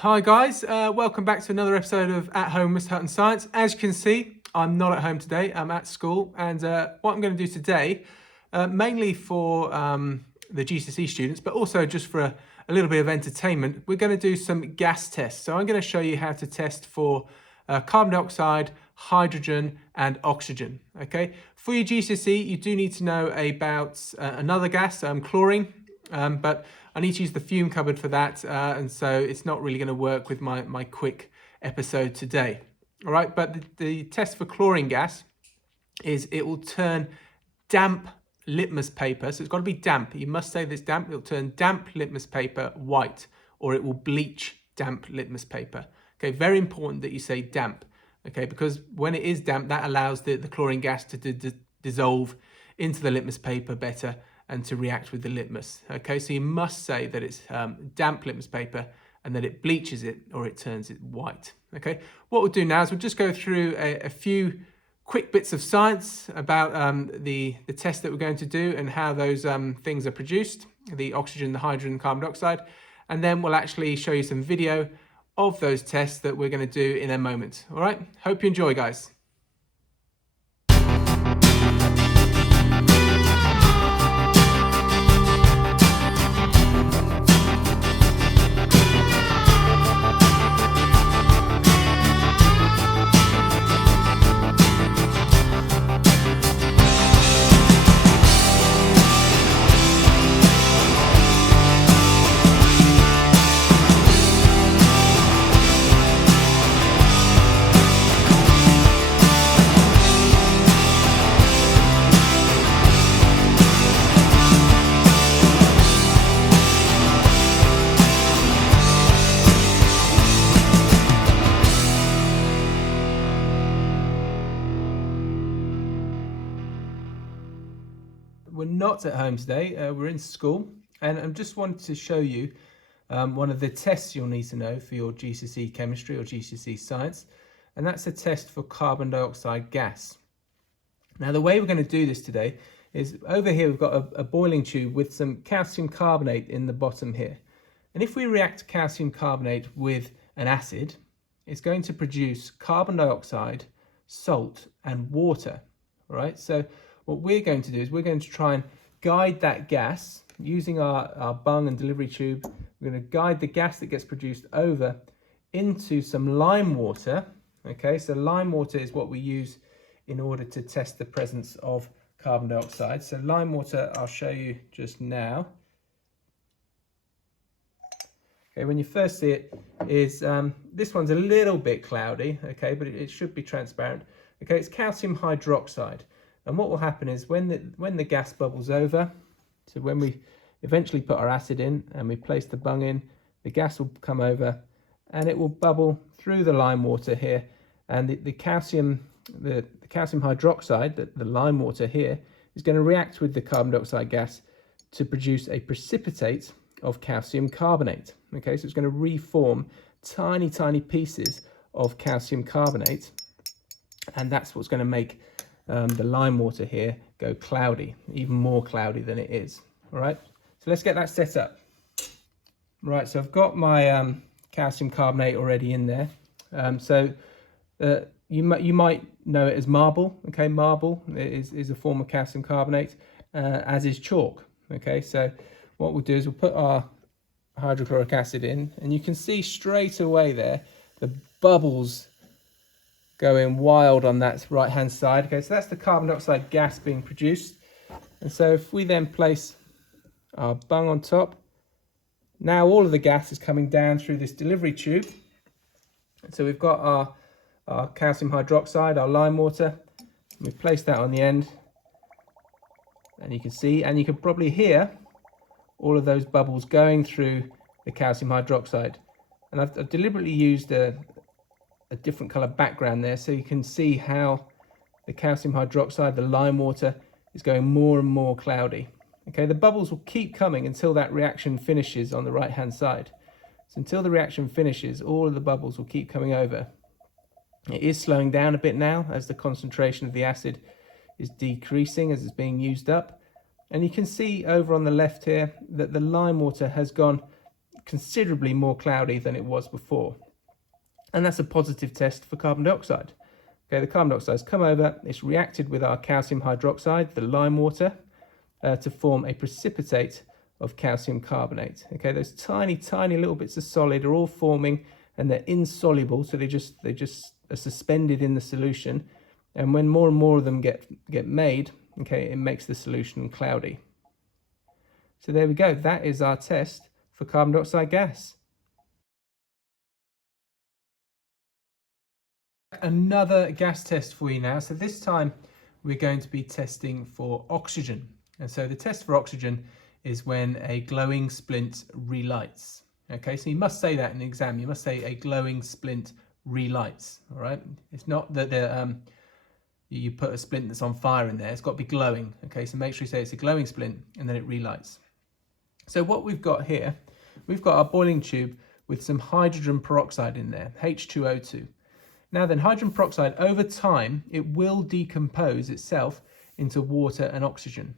hi guys, welcome back to another episode of At Home with Hutton Science. As you can see, I'm not at home today, I'm at school, and what I'm going to do today, mainly for the GCSE students, but also just for a little bit of entertainment, we're going to do some gas tests. So I'm going to show you how to test for carbon dioxide, hydrogen and oxygen. Okay, for your GCSE, you do need to know about another gas, chlorine, but I need to use the fume cupboard for that, and so it's not really going to work with my quick episode today. All right, but the test for chlorine gas is it will turn damp litmus paper, so it's got to be damp. You must say this damp. It'll turn damp litmus paper white, or it will bleach damp litmus paper. Okay, very important that you say damp. Okay, because when it is damp, that allows the chlorine gas to dissolve into the litmus paper better and to react with the litmus. Okay, so you must say that it's damp litmus paper and that it bleaches it or it turns it white. Okay, what we'll do now is we'll just go through a few quick bits of science about the test that we're going to do and how those things are produced, the oxygen, the hydrogen, carbon dioxide, and then we'll actually show you some video of those tests that we're going to do in a moment. All right, hope you enjoy, guys. We're not at home today, we're in school, and I just wanted to show you one of the tests you'll need to know for your GCSE Chemistry or GCSE Science, and that's a test for carbon dioxide gas. Now the way we're going to do this today is over here we've got a boiling tube with some calcium carbonate in the bottom here, and if we react calcium carbonate with an acid, it's going to produce carbon dioxide, salt and water. All right, so what we're going to do is we're going to try and guide that gas using our bung and delivery tube. We're going to guide the gas that gets produced over into some lime water. Okay, so lime water is what we use in order to test the presence of carbon dioxide. So lime water, I'll show you just now. Okay, when you first see it, is this one's a little bit cloudy, okay, but it should be transparent. Okay, it's calcium hydroxide. And what will happen is when the gas bubbles over, so when we eventually put our acid in and we place the bung in, the gas will come over and it will bubble through the lime water here, and the calcium hydroxide, the lime water here, is going to react with the carbon dioxide gas to produce a precipitate of calcium carbonate. Okay, so it's going to reform tiny pieces of calcium carbonate, and that's what's going to make the lime water here go cloudy, even more cloudy than it is. All right, so let's get that set up. Right, so I've got my calcium carbonate already in there. You might know it as marble. Okay, marble is a form of calcium carbonate, as is chalk. Okay, so what we'll do is we'll put our hydrochloric acid in, and you can see straight away there the bubbles going wild on that right hand side. Okay, so that's the carbon dioxide gas being produced. And so if we then place our bung on top, now all of the gas is coming down through this delivery tube. And so we've got our calcium hydroxide, our lime water, and we place that on the end, and you can see, and you can probably hear all of those bubbles going through the calcium hydroxide. And I've deliberately used a different color background there so you can see how the calcium hydroxide, the lime water, is going more and more cloudy. Okay, the bubbles will keep coming until that reaction finishes on the right hand side. So until the reaction finishes, all of the bubbles will keep coming over. It is slowing down a bit now as the concentration of the acid is decreasing as it's being used up. And you can see over on the left here that the lime water has gone considerably more cloudy than it was before. And that's a positive test for carbon dioxide. Okay, the carbon dioxide's come over, it's reacted with our calcium hydroxide, the lime water, to form a precipitate of calcium carbonate. Okay, those tiny, tiny little bits of solid are all forming, and they're insoluble, so they just are suspended in the solution. And when more and more of them get made, okay, it makes the solution cloudy. So there we go. That is our test for carbon dioxide gas. Another gas test for you now. So this time we're going to be testing for oxygen. And so the test for oxygen is when a glowing splint relights. Okay, so you must say that in the exam. You must say a glowing splint relights. All right. It's not that you put a splint that's on fire in there. It's got to be glowing. Okay, so make sure you say it's a glowing splint and then it relights. So what we've got here, we've got our boiling tube with some hydrogen peroxide in there, H2O2. Now then, hydrogen peroxide, over time, it will decompose itself into water and oxygen,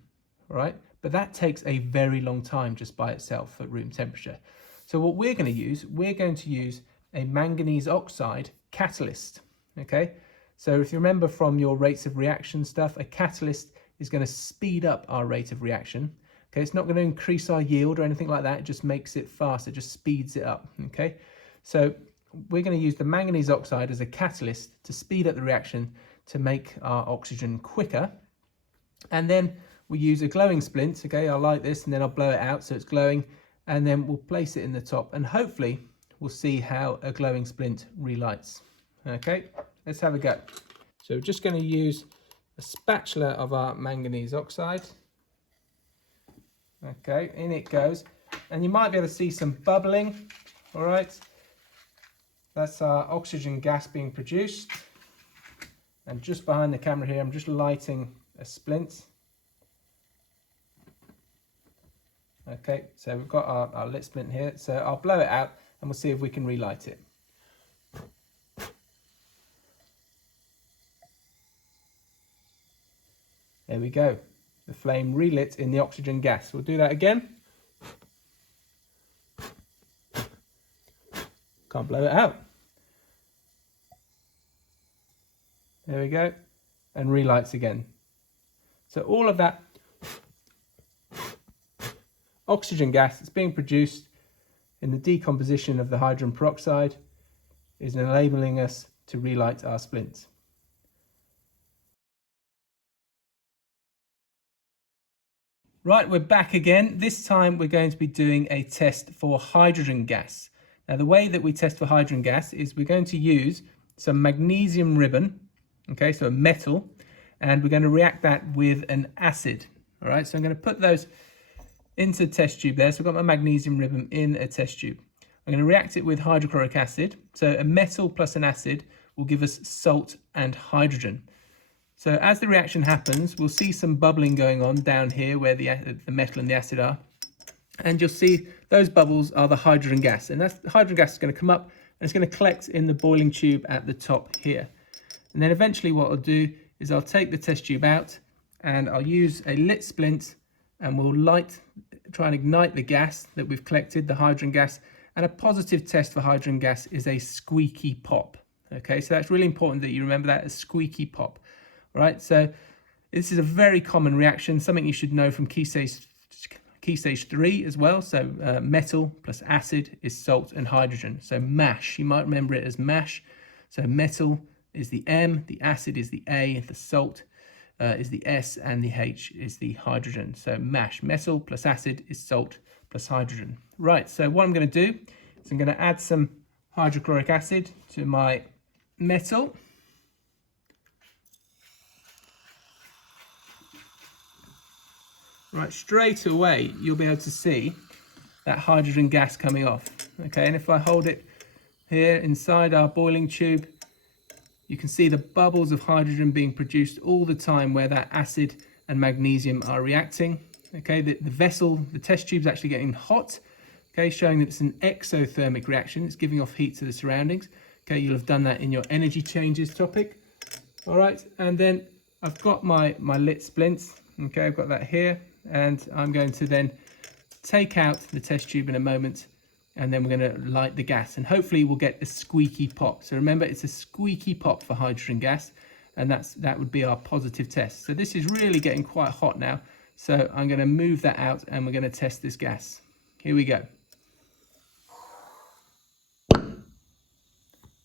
all right? But that takes a very long time just by itself at room temperature. So what we're going to use a manganese oxide catalyst, okay? So if you remember from your rates of reaction stuff, a catalyst is going to speed up our rate of reaction. Okay, it's not going to increase our yield or anything like that. It just makes it faster, just speeds it up. Okay, so we're going to use the manganese oxide as a catalyst to speed up the reaction to make our oxygen quicker. And then we use a glowing splint. Okay, I'll light this and then I'll blow it out so it's glowing. And then we'll place it in the top and hopefully we'll see how a glowing splint relights. Okay, let's have a go. So we're just going to use a spatula of our manganese oxide. Okay, in it goes, and you might be able to see some bubbling. All right, that's our oxygen gas being produced. And just behind the camera here, I'm just lighting a splint. Okay, so we've got our lit splint here, so I'll blow it out and we'll see if we can relight it. There we go. The flame relit in the oxygen gas. We'll do that again. Can't blow it out. There we go. And relights again. So all of that oxygen gas that's being produced in the decomposition of the hydrogen peroxide is enabling us to relight our splints. Right, we're back again. This time we're going to be doing a test for hydrogen gas. Now the way that we test for hydrogen gas is we're going to use some magnesium ribbon, okay, so a metal, and we're going to react that with an acid. All right, so I'm going to put those into the test tube there. So I've got my magnesium ribbon in a test tube. I'm going to react it with hydrochloric acid. So a metal plus an acid will give us salt and hydrogen. So as the reaction happens, we'll see some bubbling going on down here where the metal and the acid are. And you'll see those bubbles are the hydrogen gas. And the hydrogen gas is going to come up and it's going to collect in the boiling tube at the top here. And then eventually what I'll do is I'll take the test tube out and I'll use a lit splint and we'll try and ignite the gas that we've collected, the hydrogen gas. And a positive test for hydrogen gas is a squeaky pop. Okay, so that's really important that you remember that, a squeaky pop. Right, so this is a very common reaction, something you should know from key stage 3 as well. So metal plus acid is salt and hydrogen. So MASH, you might remember it as MASH. So metal is the M, the acid is the A, the salt is the S, and the H is the hydrogen. So MASH, metal plus acid is salt plus hydrogen. Right, so what I'm going to do is I'm going to add some hydrochloric acid to my metal. Right, straight away you'll be able to see that hydrogen gas coming off. Okay, and if I hold it here inside our boiling tube, you can see the bubbles of hydrogen being produced all the time where that acid and magnesium are reacting. Okay, the vessel, the test tube is actually getting hot. Okay, showing that it's an exothermic reaction. It's giving off heat to the surroundings. Okay, you'll have done that in your energy changes topic. All right, and then I've got my lit splints. Okay, I've got that here. And I'm going to then take out the test tube in a moment and then we're going to light the gas, and hopefully we'll get a squeaky pop. So remember, it's a squeaky pop for hydrogen gas, and that would be our positive test. So this is really getting quite hot now. So I'm going to move that out, and we're going to test this gas. Here we go.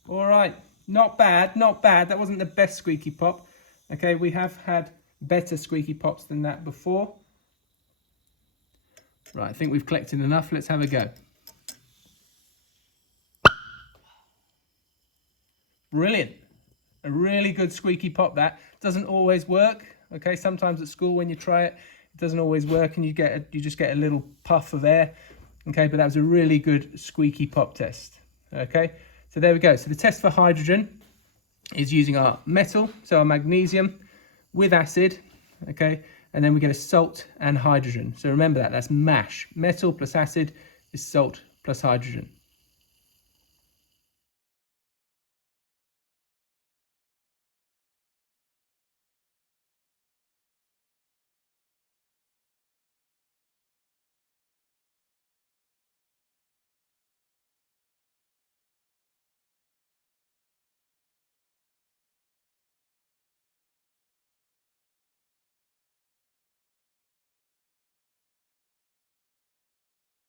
All right, not bad, not bad. That wasn't the best squeaky pop. Okay, we have had better squeaky pops than that before. Right, I think we've collected enough. Let's have a go. Brilliant. A really good squeaky pop. That doesn't always work. Okay, sometimes at school when you try it, it doesn't always work, and you just get a little puff of air. Okay, but that was a really good squeaky pop test. Okay, so there we go. So the test for hydrogen is using our metal, so our magnesium with acid. Okay, and then we get a salt and hydrogen. So remember that's MASH. Metal plus acid is salt plus hydrogen.